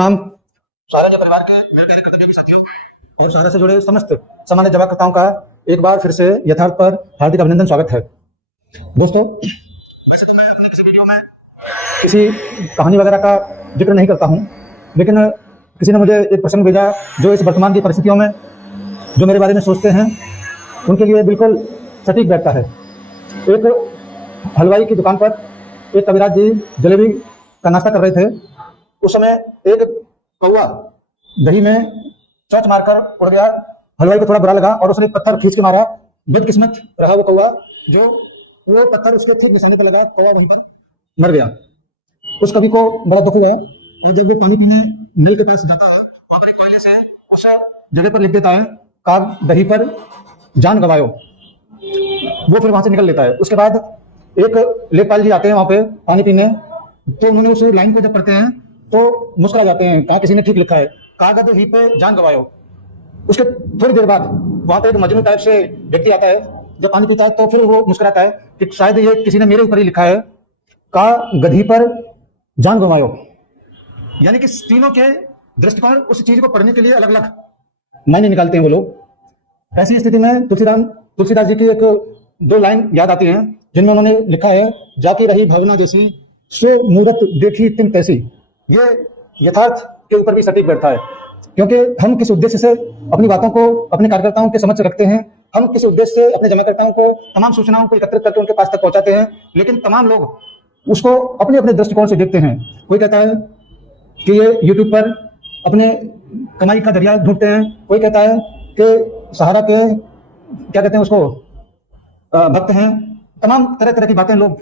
नाम सारंग परिवार के मेरे प्यारे कर्तव्योगी साथियों और सहारा से जुड़े समस्त सामान्य जमाकर्ताओं का एक बार फिर से यथार्थ पर हार्दिक अभिनंदन, स्वागत है। दोस्तों, वैसे तो मैं अपने किसी वीडियो में किसी कहानी वगैरह का जिक्र नहीं करता हूं, लेकिन किसी ने मुझे एक प्रसंग भेजा जो इस वर्तमान की परिस्थितियों में जो मेरे बारे में सोचते हैं उनके लिए बिल्कुल सटीक बैठता है। एक हलवाई की दुकान पर एक कविराज जी जलेबी का नाश्ता कर रहे थे। उस समय एक कौवा दही में चोंच मारकर उड़ गया। हलवाई को थोड़ा बुरा लगा और उसने एक पत्थर खींच के मारा। बदकिस्मत रहा वो कौवा, जो वो पत्थर उसके ठीक निशाने पर लगा, कौवा वहीं पर मर गया। उस कवि को बड़ा दुख हुआ और जब वो पानी पीने नल के पास जाता है, वहां पर एक कोयले से उस जगह पर लिख देता है, काग दही पर जान गवायो। वो फिर वहां से निकल लेता है। उसके बाद एक लेखपाल जी आते हैं वहां पे पानी पीने, तो उन्होंने उस लाइन को जब पढ़ते हैं तो मुस्कुरा जाते हैं, कहा किसी ने ठीक लिखा है, कागद ही पे जान गवायो। उसके थोड़ी देर बाद वहां पे एक मजनू टाइप से व्यक्ति आता है, जब पानी पीता है तो फिर वो मुस्कुराता है कि शायद ये किसी ने मेरे ऊपर ही लिखा है, का गधी पर जान गवायो। यानी कि तीनों के दृष्टिकोण उस चीज को पढ़ने के लिए अलग अलग मायने निकालते हैं वो लोग। ऐसी स्थिति में तुलसीदास जी की एक दो लाइन याद आती हैं, जिनमें उन्होंने लिखा है, जाकी रही भावना जैसी सो मूरत देखी तुम कैसी। ये यथार्थ के ऊपर भी सटीक बैठता है, क्योंकि हम किस उद्देश्य से अपनी बातों को अपने कार्यकर्ताओं के समक्ष रखते हैं, हम किस उद्देश्य से अपने जमाकर्ताओं को तमाम सूचनाओं को एकत्रित करके उनके पास तक पहुंचाते हैं, लेकिन तमाम लोग उसको अपने अपने दृष्टिकोण से देखते हैं। कोई कहता है कि ये यूट्यूब पर अपने कमाई का जरिया ढूंढते हैं, कोई कहता है कि सहारा के क्या कहते हैं उसको भक्त हैं। तमाम तरह तरह की बातें लोग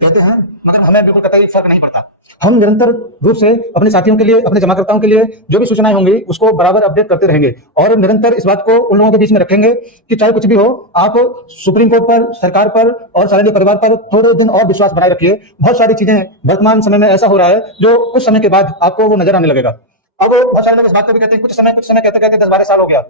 कहते हैं, मगर हमें बिल्कुल कतई फर्क नहीं पड़ता। हम निरंतर रूप से अपने साथियों के लिए, अपने जमाकर्ताओं के लिए जो भी सूचनाएं होंगी उसको बराबर अपडेट करते रहेंगे और निरंतर इस बात को उन लोगों के बीच में रखेंगे कि चाहे कुछ भी हो, आप सुप्रीम कोर्ट पर, सरकार पर और सारे परिवार पर थोड़े दिन और विश्वास बनाए रखिए। बहुत सारी चीजें वर्तमान समय में ऐसा हो रहा है जो कुछ समय के बाद आपको वो नजर आने लगेगा। अब बहुत सारे लोग इस बात को भी कहते हैं, कुछ समय कहते कहते 10-12 साल हो गया।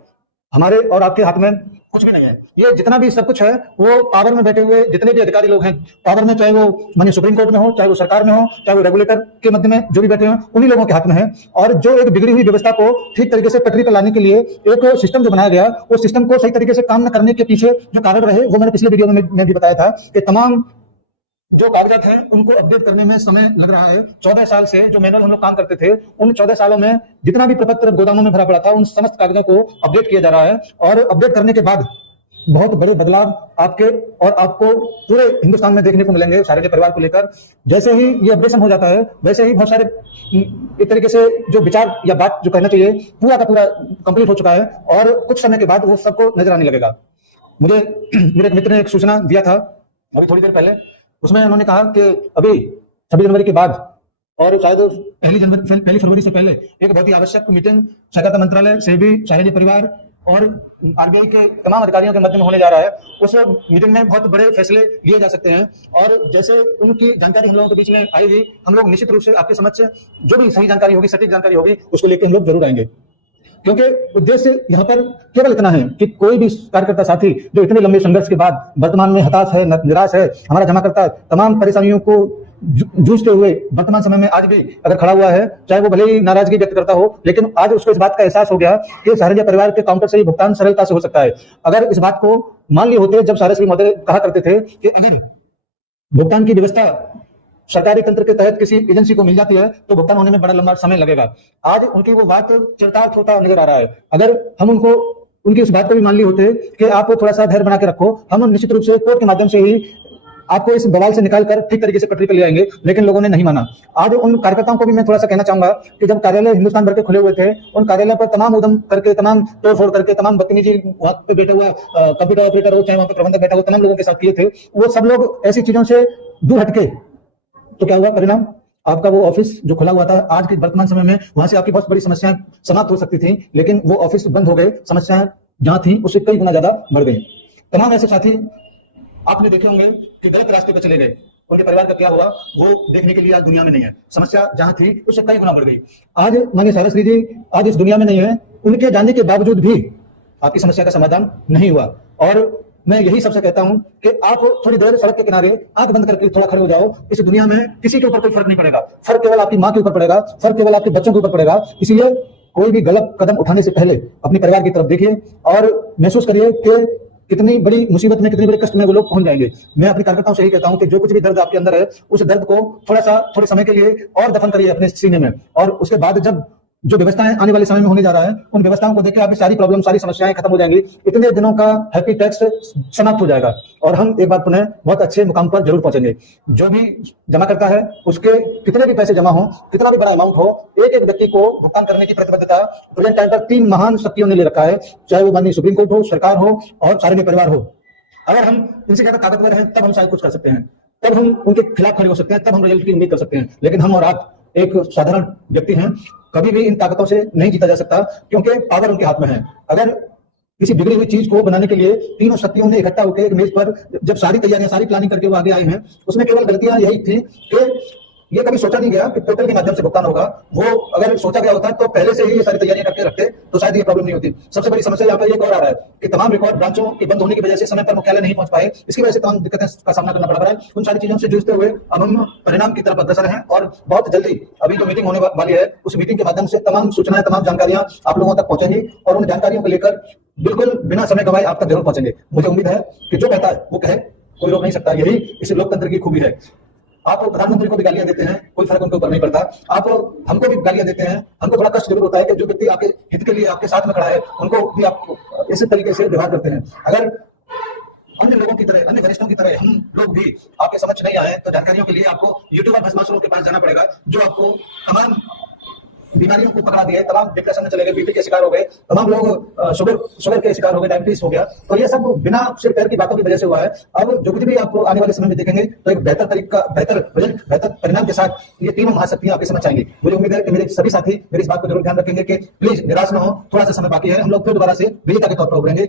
हमारे और आपके हाथ में कुछ भी नहीं है। ये जितना भी सब कुछ है वो पावर में बैठे हुए जितने भी अधिकारी लोग हैं पावर में, चाहे वो मानिए सुप्रीम कोर्ट में हो, चाहे वो सरकार में हो, चाहे वो रेगुलेटर के मध्य में जो भी बैठे हैं, उन्हीं लोगों के हाथ में है। और जो एक बिगड़ी हुई व्यवस्था को ठीक तरीके से पटरी पर लाने के लिए एक सिस्टम जो बनाया गया, उस सिस्टम को सही तरीके से काम न करने के पीछे जो कारण रहे, वो मैंने पिछले वीडियो में भी बताया था कि तमाम जो कागजात हैं उनको अपडेट करने में समय लग रहा है। 14 साल से जो मैनुअल हम लोग काम करते थे, उन 14 सालों में जितना भी प्रपत्र गोदामों में भरा पड़ा था, उन समस्त कागजों को अपडेट किया जा रहा है। और अपडेट करने के बाद बहुत बड़े बदलाव आपके और आपको पूरे हिंदुस्तान में देखने को मिलेंगे सारे परिवार को लेकर। जैसे ही ये अपडेशन हो जाता है, वैसे ही बहुत सारे एक तरीके से जो विचार या बात जो कहना चाहिए पूरा का पूरा कंप्लीट हो चुका है और कुछ समय के बाद वो सबको नजर आने लगेगा। मुझे मेरे एक मित्र ने एक सूचना दिया था अभी थोड़ी देर पहले। उसमें उन्होंने कहा कि अभी 26 जनवरी के बाद और शायद पहली फरवरी से पहले एक बहुत ही आवश्यक मीटिंग सहकारिता मंत्रालय से भी शायद परिवार और आरबीआई के तमाम अधिकारियों के मध्य में होने जा रहा है। उस मीटिंग में बहुत बड़े फैसले लिए जा सकते हैं और जैसे उनकी जानकारी हम लोगों के बीच में आएगी, हम लोग निश्चित रूप से आपके समक्ष जो भी सही जानकारी होगी, सटीक जानकारी होगी, उसको लेकर हम लोग जरूर आएंगे। क्योंकि उद्देश्य यहाँ पर केवल इतना है कि कोई भी कार्यकर्ता साथी जो इतने लंबे संघर्ष के बाद वर्तमान में हताश है, निराश है, हमारा जमाकर्ता तमाम परेशानियों को जूझते हुए वर्तमान समय में आज भी अगर खड़ा हुआ है, चाहे वो भले ही नाराजगी व्यक्त करता हो, लेकिन आज उसको इस बात का एहसास हो गया कि सहारा परिवार के काउंटर से ही भुगतान सरलता से हो सकता है। अगर इस बात को मान लिए होते, जब सहारा महोदय कहा करते थे कि अगर भुगतान की व्यवस्था सरकारी तंत्र के तहत किसी एजेंसी को मिल जाती है तो भुगतान होने में बड़ा लंबा समय लगेगा, आज उनकी वो बात चरितार्थ होता नजर आ रहा है। अगर हम उनकी इस बात को भी मान ली होते कि आप थोड़ा सा धैर्य बना के रखो, हम निश्चित रूप से कोर्ट के माध्यम से ही आपको इस बवाल से निकालकर ठीक तरीके से पटरी पर ले आएंगे, लेकिन लोगों ने नहीं माना। आज उन कार्यकर्ताओं को भी मैं थोड़ा सा कहना चाहूंगा कि जब कार्यालय हिंदुस्तान भर के खुले हुए थे, उन कार्यालय पर तमाम उद्यम करके, तमाम तोड़फोड़ करके, तमाम बदतमीजी वहां पे बैठा हुआ कंप्यूटर ऑपरेटर हो, चाहे वहां पे प्रबंधक बैठा हुआ, तमाम लोगों के साथ किए थे, वो सब लोग ऐसी चीजों से दूर हटके, तो क्या हुआ परिणाम? आपका वो ऑफिस जो खुला हुआ था, आज के वर्तमान समय में वहां से आपकी बहुत बड़ी समस्याएं समाप्त हो सकती थी, लेकिन वो ऑफिस बंद हो गए, समस्याएं जहां थी उससे कई गुना ज्यादा बढ़ गई। तमाम ऐसे साथी आपने देखे होंगे कि गलत रास्ते पर चले गए, उनके परिवार का क्या हुआ वो देखने के लिए आज दुनिया में नहीं है। समस्या जहां थी उससे कई गुना बढ़ गई। आज माननीय सारश्री जी आज इस दुनिया में नहीं है, उनके जाने के बावजूद भी आपकी समस्या का समाधान नहीं हुआ और मैं यही सबसे कहता हूं कि आप थोड़ी देर सड़क के किनारे आंख बंद करके थोड़ा खड़े हो जाओ। इस दुनिया में किसी के ऊपर कोई फर्क नहीं पड़ेगा, फर्क केवल आपकी माँ के ऊपर पड़ेगा, फर्क केवल आपके बच्चों के ऊपर पड़ेगा। इसलिए कोई भी गलत कदम उठाने से पहले अपने परिवार की तरफ देखिए और महसूस करिए कि कितनी बड़ी मुसीबत में, कितनी बड़ी कष्ट में वो लोग पहुंच जाएंगे। मैं अपने कार्यकर्ताओं से यही कहता हूं कि जो कुछ भी दर्द आपके अंदर है, उस दर्द को थोड़े समय के लिए और दफन करिए अपने सीने में, और उसके बाद जब जो व्यवस्थाएं आने वाले समय में होने जा रहा है, उन व्यवस्थाओं को देखकर आपकी सारी प्रॉब्लम, सारी समस्याएं खत्म हो जाएंगी। इतने दिनों का हैप्पी टैक्स समाप्त हो जाएगा और हम एक बार पुनः बहुत अच्छे मुकाम पर जरूर पहुंचेंगे। जो भी जमा करता है उसके कितने भी पैसे जमा हो, कितना भी बड़ा अमाउंट हो, एक एक व्यक्ति को भुगतान करने की प्रतिबद्धता प्रेजेंट टाइम पर 3 महान शक्तियों ने ले रखा है, चाहे वो माननीय सुप्रीम कोर्ट हो, सरकार हो और सारे परिवार हो। अगर हम इनसे ज्यादा ताकतवर हैं तब हम शायद कुछ कर सकते हैं, तब हम उनके खिलाफ खड़े हो सकते हैं, तब हम रिजल्ट की उम्मीद कर सकते हैं। लेकिन हम और आप एक साधारण व्यक्ति हैं, कभी भी इन ताकतों से नहीं जीता जा सकता, क्योंकि पावर उनके हाथ में है। अगर किसी बिगड़ी हुई चीज को बनाने के लिए तीनों शक्तियों ने इकट्ठा होकर एक मेज पर जब सारी तैयारियां, सारी प्लानिंग करके वो आगे आए हैं, उसमें केवल गलतियां यही थी कि ये कभी सोचा नहीं गया कि पोर्टल के माध्यम से भुगतान होगा। वो अगर सोचा गया होता तो पहले से ही ये सारी तैयारियां करके रखते तो शायद ये प्रॉब्लम नहीं होती। सबसे बड़ी समस्या यहाँ पर एक और आ रहा है कि तमाम रिकॉर्ड ब्रांचों के बंद होने की वजह से समय पर मुख्यालय नहीं पहुंच पाए, इसकी वजह से तमाम दिक्कतें का सामना करना पड़ रहा है। उन सारी चीजों से जूझते हुए अब हम परिणाम की तरफ अग्रसर हैं और बहुत जल्दी अभी जो मीटिंग होने वाली है, उस मीटिंग के माध्यम से तमाम सूचनाएं, तमाम जानकारियां आप लोगों तक पहुंचेंगी और उन जानकारियों को लेकर बिल्कुल बिना समय गवाए आप तक जरूर पहुंचेंगे। मुझे उम्मीद है कि जो कहता है वो कहे, कोई रोक नहीं सकता। यही इस लोकतंत्र की खूबी है। आप प्रधानमंत्री को भी गालियां देते हैं, कोई फर्क उनके ऊपर नहीं पड़ता। आप हमको भी गालियां देते हैं, हमको थोड़ा कष्ट जरूर होता है कि जो व्यक्ति आपके हित के लिए आपके साथ में खड़ा है, उनको भी आप इसी तरीके से व्यवहार करते हैं। अगर अन्य लोगों की तरह, अन्य वरिष्ठों की तरह हम लोग भी आपके समझ नहीं आए तो जानकारियों के लिए आपको यूट्यूबर भस्मासुरों के पास जाना पड़ेगा, जो आपको तमाम बीमारियों को पकड़ा दिया है, तमाम डिप्रेशन में चले गए, बीपी के शिकार हो गए, तमाम लोग शुगर के शिकार हो गए, डायबिटीज हो गया। तो ये सब बिना सिर पैर की बातों की वजह से हुआ है। अब जो कुछ भी आपको आने वाले समय में देखेंगे तो एक बेहतर तरीका, बेहतर रिजल्ट, बेहतर परिणाम के साथ ये तीनों महाशक्तियां आपके समझ आएंगी। मुझे उम्मीद है कि मेरे सभी साथी मेरी इस बात को जरूर ध्यान रखेंगे कि प्लीज निराश न हो, थोड़ा सा समय बाकी है, हम लोग फिर दोबारा से विजेता के तौर पर उभरेंगे।